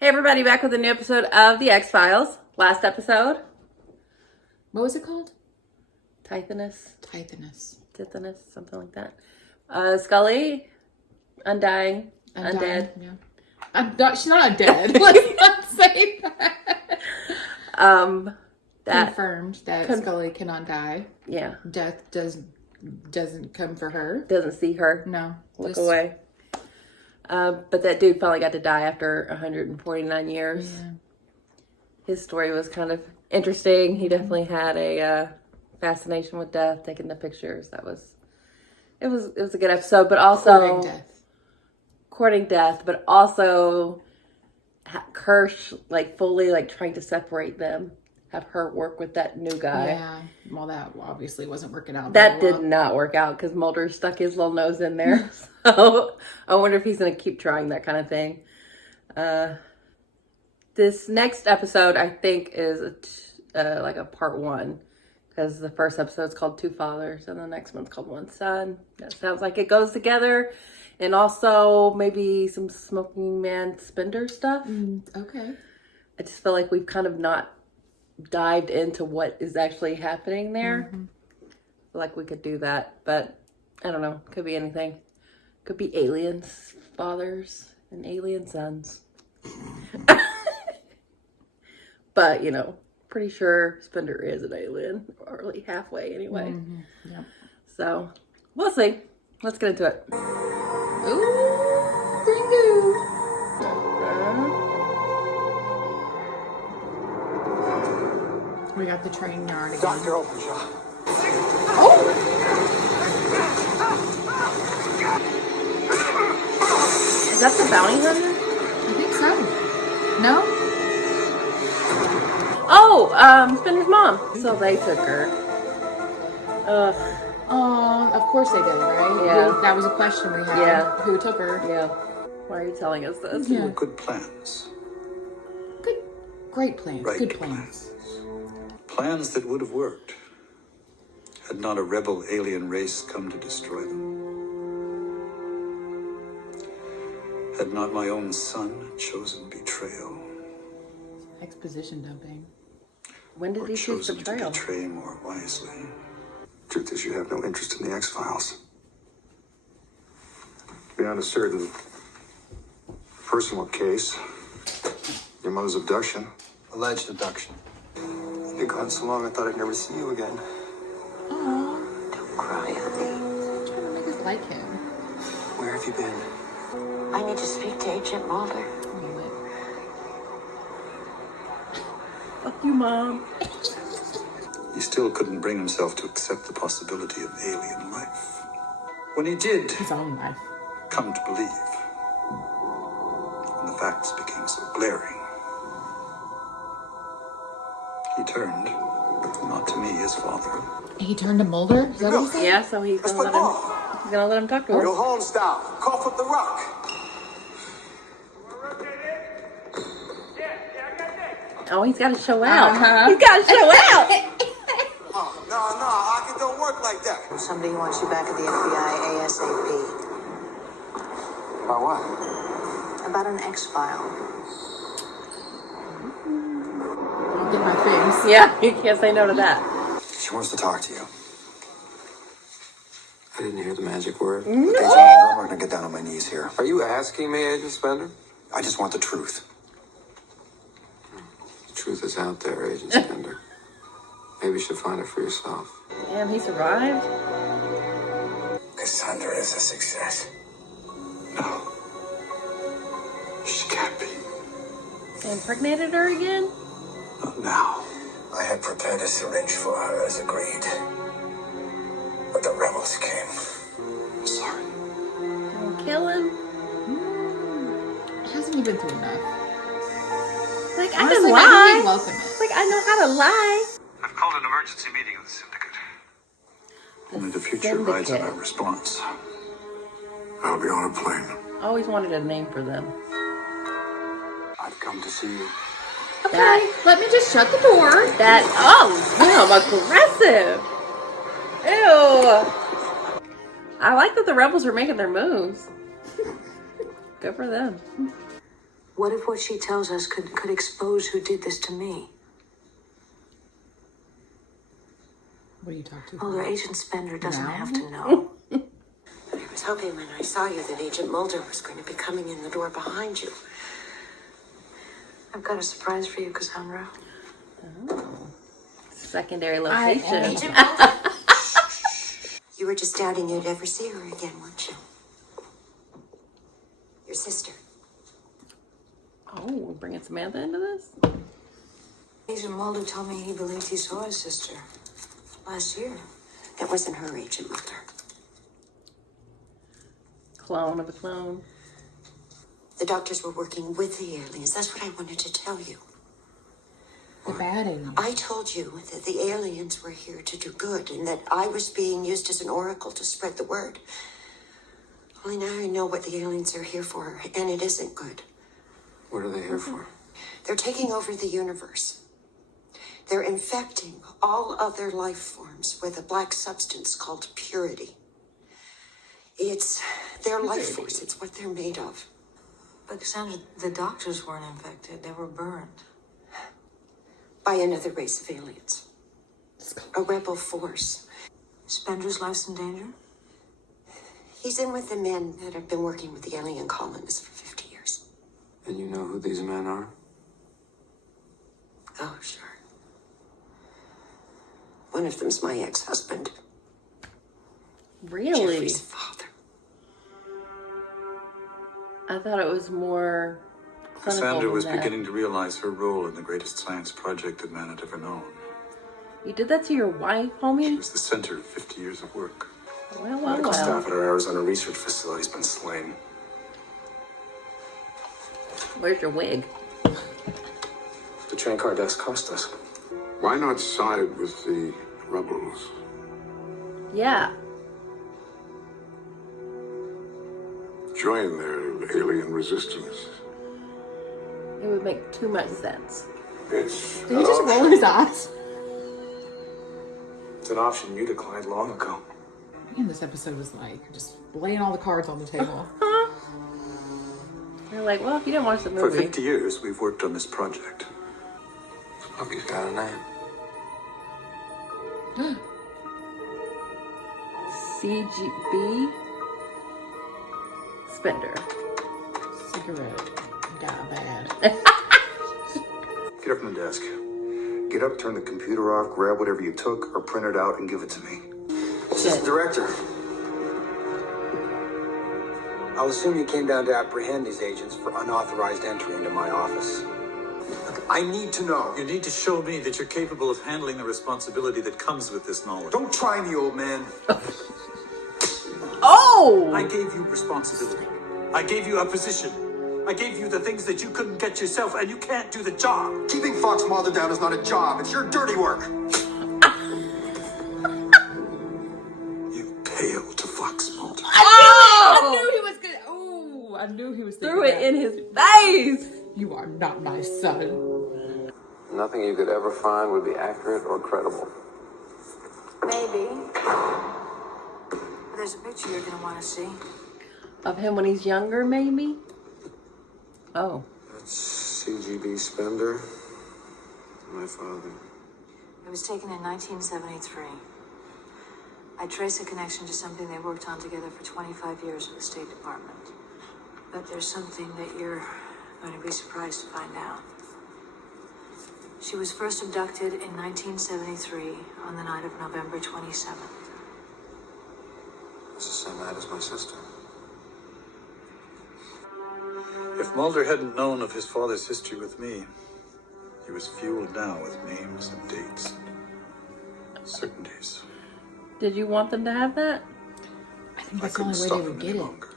Hey everybody, back with a new episode of The X-Files. Last episode, What was it called? Tithonus, something like that. Scully, undying, undead. Yeah. She's not undead. Let's not say that. That Confirmed that Scully cannot die. Yeah. Death doesn't come for her. Doesn't see her. No. Look away. But that dude finally got to die after 149 years. Yeah. His story was kind of interesting. He definitely had a fascination with death, taking the pictures. It was a good episode, but also courting death, but also Kirsch fully trying to separate them. Have her work with that new guy. Yeah. Well, that obviously wasn't working out. That did not work out because Mulder stuck his little nose in there. So I wonder if he's going to keep trying that kind of thing. This next episode, I think, is a part one. Because the first episode's called Two Fathers and the next one's called One Son. That sounds like it goes together. And also maybe some Smoking Man Spender stuff. Okay. I just feel like we've kind of not dived into what is actually happening there. Like we could do that, but I don't know. Could be anything. Could be aliens, fathers, and alien sons. But pretty sure Spender is an alien, or at least halfway anyway. Yep. So we'll see. Let's get into it. Ooh, Gringo. We got the train yard again. Dr. Openshaw. Is that the bounty hunter? I think so. No? Oh, Spender's mom. So they took her. Of course they did, right? Yeah. That was a question we had. Yeah. Who took her? Yeah. Why are you telling us this? Yeah. Good plans. Great plans. Right Good plans. Plans that would have worked had not a rebel alien race come to destroy them. Had not my own son chosen betrayal. Exposition dumping. When did Or he choose chosen to betrayal? betray more wisely. Truth is, you have no interest in the X-Files. Beyond a certain personal case, your mother's abduction. Alleged abduction. You've gone so long, I thought I'd never see you again. Aww. Don't cry, honey. I'm trying to make us like him. Where have you been? I need to speak to Agent Mulder. Fuck you, Mom. He still couldn't bring himself to accept the possibility of alien life. When he did His own life. come to believe, and the facts became so glaring, he turned, not to me, his father. He turned to Mulder? Is that what he said? Yeah, so he's gonna let him talk to her. Go home style. Cough up the rock. Oh, he's got to show out. He's got to show out. No, Aki, don't work like that. Somebody wants you back at the FBI ASAP. About what? About an X-file. I'll get my things. Yeah, you can't say no to that. She wants to talk to you. I didn't hear the magic word. No. Agent Mulder, I'm not gonna get down on my knees here. Are you asking me, Agent Spender? I just want the truth. The truth is out there, Agent Spender. Maybe you should find it for yourself. Damn, he survived. Cassandra is a success. No. She can't be. They impregnated her again? Not now. I had prepared a syringe for her as agreed. But the rebels came. I'm sorry. Don't kill him. Hasn't he been through enough? Like, I Honestly, can I think lie. he'd welcome it. Like, I know how to lie. I've called an emergency meeting of the syndicate. Only the future rides on our response. I'll be on a plane. Always wanted a name for them. I've come to see you. Okay, let me just shut the door. Damn, aggressive. Ew. I like that the rebels are making their moves. Good for them. What if what she tells us could expose who did this to me? What are you talking Mulder, about? Agent Spender doesn't Now? have to know. I was hoping when I saw you that Agent Mulder was going to be coming in the door behind you. I've got a surprise for you, Cassandra. Secondary location. Agent Mulder. You were just doubting you'd ever see her again, weren't you? Your sister. Oh, we're bringing Samantha into this? Agent Mulder told me he believed he saw his sister last year. That wasn't her, Agent Mulder. Clone of a clone. The doctors were working with the aliens. That's what I wanted to tell you. The bad alien. I told you that the aliens were here to do good and that I was being used as an oracle to spread the word. Only now I know what the aliens are here for, and it isn't good. What are they here for? They're taking over the universe. They're infecting all other life forms with a black substance called purity. It's their life force. It's what they're made of. But Cassandra, the doctors weren't infected. They were burned. By another race of aliens. A rebel force. Spender's life's in danger? He's in with the men that have been working with the alien colonists for 50 years. And you know who these men are? Oh, sure. One of them's my ex-husband. Really? Jeffrey's father. I thought it was more clinical Cassandra than was that. beginning to realize her role in the greatest science project that man had ever known. You did that to your wife, She homie? was the center of 50 years of work. Well, Medical staff well. at our Arizona research facility has been slain. Where's your wig? The train car deaths cost us. Why not side with the rebels? Yeah. Join their alien resistance. It would make too much sense. It's Did he just roll his eyes? It's an option you declined long ago. Man, this episode was like just laying all the cards on the table. They're like, well, if you didn't watch the For movie. 50 years, we've worked on this project. Look, he's got a name. CGB Spender. Cigarette. Got bad. Get up from the desk. Get up, turn the computer off, grab whatever you took, or print it out and give it to me. Assistant Director. I'll assume you came down to apprehend these agents for unauthorized entry into my office. Look, I need to know. You need to show me that you're capable of handling the responsibility that comes with this knowledge. Don't try me, old man. Oh! I gave you responsibility. I gave you a position. I gave you the things that you couldn't get yourself, and you can't do the job. Keeping Fox Mulder down is not a job. It's your dirty work. You pale to Fox Mulder. I knew he was gonna. Oh, I knew he was thinking Threw it that. in his face! You are not my son. Nothing you could ever find would be accurate or credible. Maybe. There's a picture you're gonna want to see. Of him when he's younger, maybe? Oh. That's CGB Spender. My father. It was taken in 1973. I trace a connection to something they worked on together for 25 years at the State Department. But there's something that you're going to be surprised to find out. She was first abducted in 1973 on the night of November 27th. It's the same night as my sister. If Mulder hadn't known of his father's history with me, he was fueled now with names and dates and certainties. Did you want them to have that? I think I that's the couldn't only way stop they him would any get it. longer.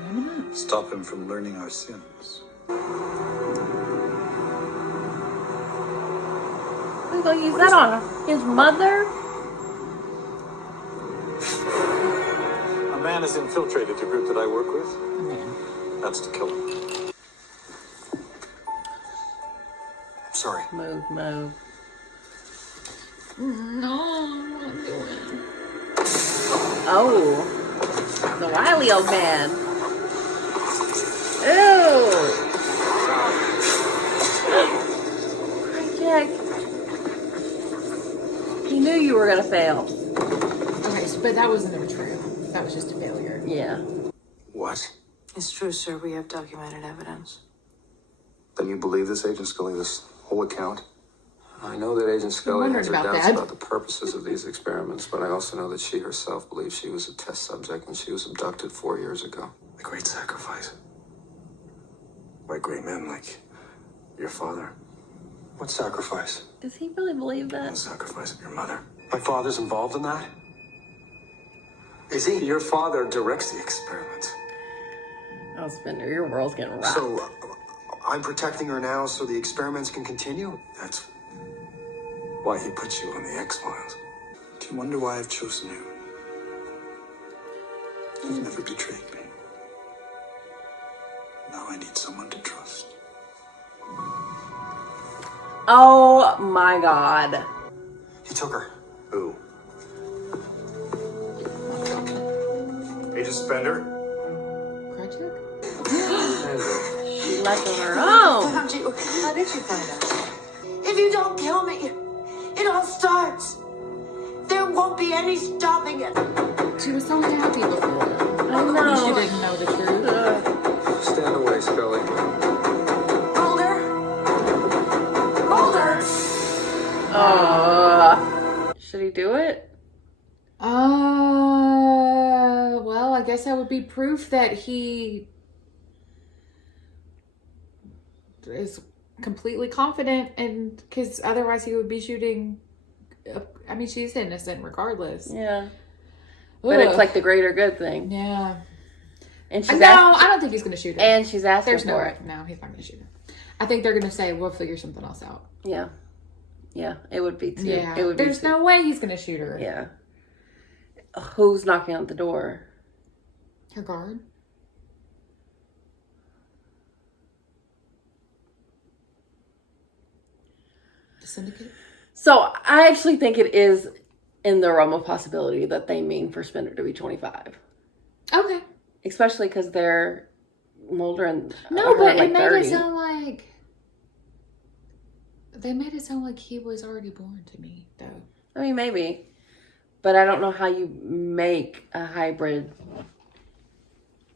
Maybe not. Stop him from learning our sins. We're gonna use that on his mother? A man has infiltrated the group that I work with. A man. That's to kill him. Sorry. Move. No, I'm not doing. Oh. The wily old man. Ew. Jack. He knew you were gonna fail. Okay, but that wasn't a betrayal. That was just a failure. Yeah. What? It's true, sir. We have documented evidence. Then you believe this Agent Scully, this whole account? I know that Agent Scully wondered has her about doubts that. about the purposes of these experiments, but I also know that she herself believes she was a test subject and she was abducted 4 years ago. A great sacrifice. By great men like your father. What sacrifice? Does he really believe The that? sacrifice of your mother. My father's involved in that? Is he? Your father directs the experiments. Oh, Spender, your world's getting rocked. So, I'm protecting her now so the experiments can continue? That's why he put you on the X-Files. Do you wonder why I've chosen you? You've never betrayed me. Now I need someone to trust. Oh my god. He took her. Who? Agent Spender? Krajcik? She left on her own. How did you find out? If you don't kill me, it all starts. There won't be any stopping it. She was so happy before. I know. She didn't know the truth. Stand away, Scully. Mulder? Mulder! Should he do it? Well, I guess that would be proof that he is completely confident, and because otherwise he would be shooting. I mean, she's innocent regardless. Yeah. But it's Ugh. like the greater good thing. Yeah. And No, she's I don't think he's going to shoot her. and she's asking There's no for way. it. No, he's not going to shoot her. I think they're going to say, we'll figure something else out. Yeah. Yeah, it would be too. Yeah. It would be There's too. no way he's going to shoot her. Yeah. Who's knocking on the door? Her guard? The syndicate? So I actually think it is in the realm of possibility that they mean for Spender to be 25. Okay. Especially because they're Mulder and No, her but like it made 30. it sound like... They made it sound like he was already born to me, though. I mean, maybe. But I don't know how you make a hybrid.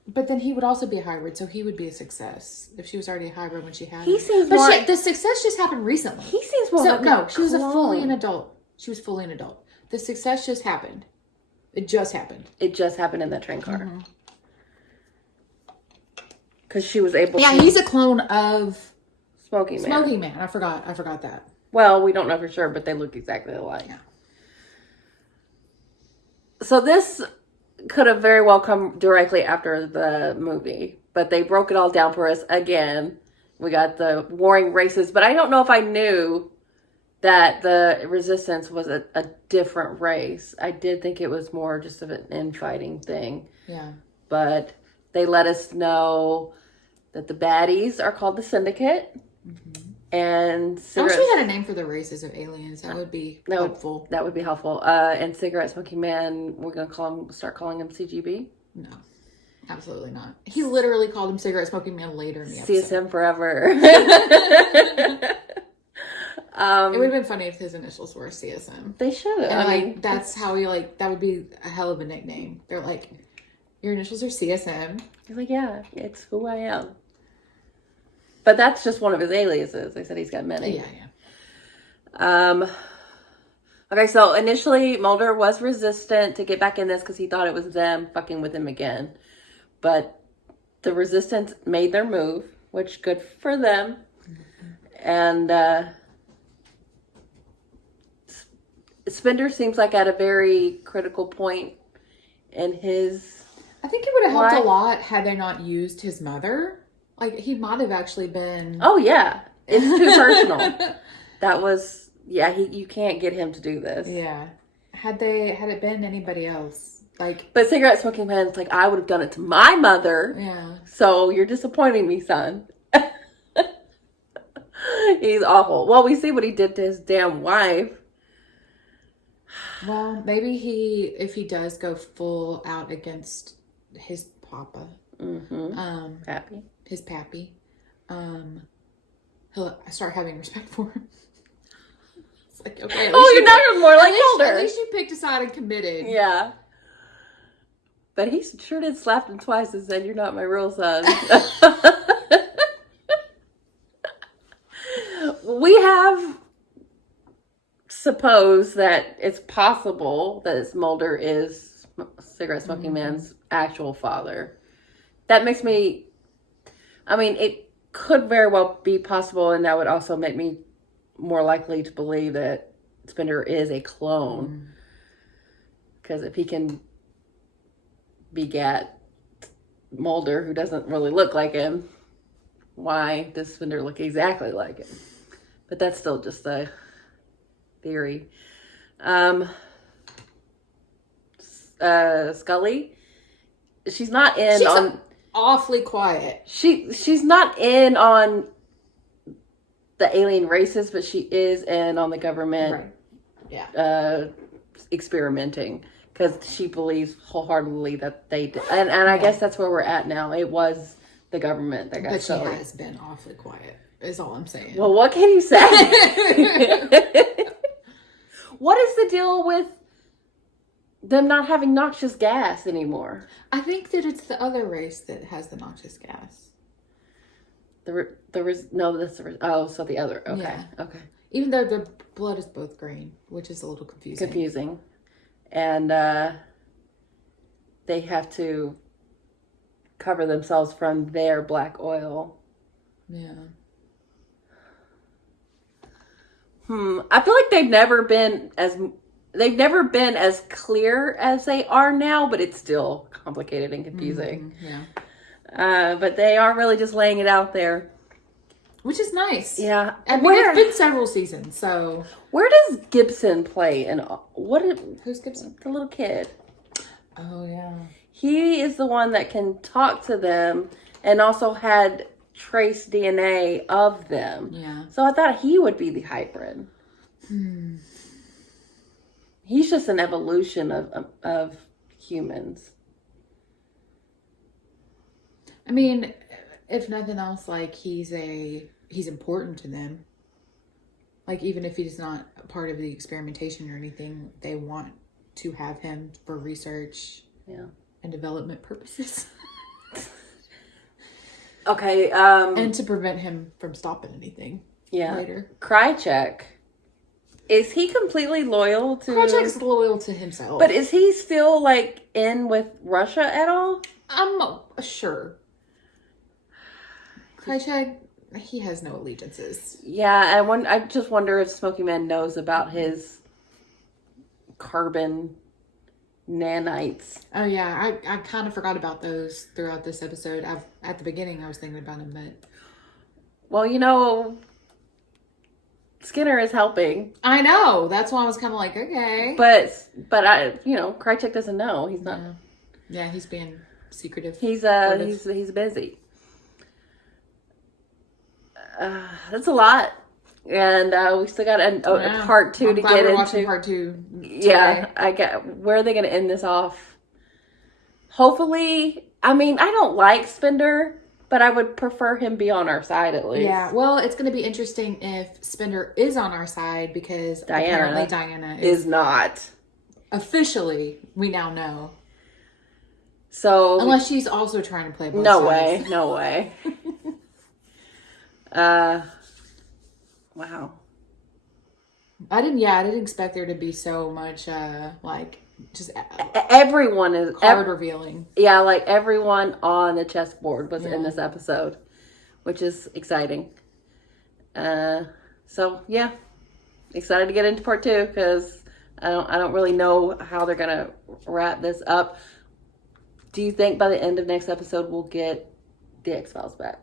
But then he would also be a hybrid, so he would be a success if she was already a hybrid when she had He him. seems But more... the success just happened recently. he seems more So like no, a she was a fully clone. an adult. She was fully an adult. The success just happened. It just happened. It just happened in that train car. Mm-hmm. Because she was able Yeah, to... he's a clone of Smoking Man. Smoking Man. I forgot that. Well, we don't know for sure, but they look exactly alike. Yeah. So this could have very well come directly after the movie, but they broke it all down for us again. We got the warring races, but I don't know if I knew that the Resistance was a different race. I did think it was more just of an infighting thing, Yeah. but they let us know that the baddies are called the Syndicate. And I wish cigarette, we had a name for the races of aliens. That would be helpful. that would be helpful. And Cigarette Smoking Man, we're gonna start calling him CGB. No, absolutely not. He literally called him Cigarette Smoking Man later in the episode. CSM forever. It would have been funny if his initials were CSM. They should have. And I like mean, that's how he that would be a hell of a nickname. They're like, your initials are CSM. he's like, yeah, it's who I am. But that's just one of his aliases. They said he's got many. Yeah. Okay, so initially Mulder was resistant to get back in this because he thought it was them fucking with him again. But the Resistance made their move, which good for them. And Spender seems like at a very critical point in his... I think it would have helped Why? a lot had they not used his mother. Like he might have actually been. Oh yeah, it's too personal. That was you can't get him to do this. Yeah. Had it been anybody else, like. But Cigarette Smoking Man's like, I would have done it to my mother. Yeah. So you're disappointing me, son. He's awful. Well, we see what he did to his damn wife. Well, maybe if he does go full out against his papa. Mm-hmm. Happy. his pappy, I start having respect for him. It's like, okay. You're not more like Mulder. At least you picked a side and committed. Yeah. But he sure did slap him twice and said, "You're not my real son." We have supposed that it's possible that Mulder is Cigarette Smoking Man's actual father. That makes me, I mean, it could very well be possible, and that would also make me more likely to believe that Spender is a clone. Because if he can begat Mulder, who doesn't really look like him, why does Spender look exactly like him? But that's still just a theory. Scully, she's not in She's on... awfully quiet. She's not in on the alien races, but she is in on the government Right. Yeah. Experimenting, because she believes wholeheartedly that they did. And I guess that's where we're at now. It was the government that got But she Scully. has been awfully quiet, is all I'm saying. Well, what can you say? What is the deal with them not having noxious gas anymore? I think that it's the other race that has the noxious gas. So the other. Okay. Yeah. Okay. Even though the blood is both green, which is a little confusing. And they have to cover themselves from their black oil. Yeah. I feel like they've never been as clear as they are now, but it's still complicated and confusing. Yeah. But they are really just laying it out there. Which is nice. Yeah. I mean, it's been several seasons, so... Where does Gibson play? Who's Gibson? The little kid. Oh, yeah. He is the one that can talk to them and also had trace DNA of them. Yeah. So I thought he would be the hybrid. He's just an evolution of humans. I mean, if nothing else, like, he's important to them. Like, even if he's not a part of the experimentation or anything, they want to have him for research and development purposes. Okay. And to prevent him from stopping anything later. Krychek. Is he completely loyal to... Krychek's loyal to himself. But is he still, like, in with Russia at all? I'm sure. Krychek, he has no allegiances. Yeah, I just wonder if Smoking Man knows about his carbon nanites. Oh yeah, I kind of forgot about those throughout this episode. At the beginning I was thinking about them, but... Well, Skinner is helping. I know. That's why I was kind of like, okay. But Krychek doesn't know. He's not... Yeah, he's being secretive. He's busy. That's a lot. And we still got a part 2 to get into. Watching part 2 today. Yeah, where are they going to end this off? Hopefully, I mean, I don't like Spender, but I would prefer him be on our side at least. Yeah, well, it's going to be interesting if Spender is on our side, because apparently Diana is not. Officially, we now know. So unless she's also trying to play both No sides. way. Wow. I didn't expect there to be so much just everyone is card revealing. Yeah, like everyone on the chessboard was in this episode, which is exciting. So yeah, excited to get into part 2, because I don't really know how they're gonna wrap this up. Do you think by the end of next episode we'll get the X-Files back?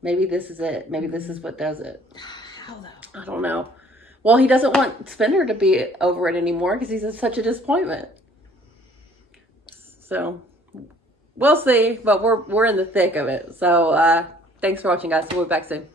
Maybe this is it. Maybe this is what does it. How though? I don't know. Well, he doesn't want Spender to be over it anymore because he's such a disappointment. So we'll see, but we're in the thick of it. So thanks for watching, guys. We'll be back soon.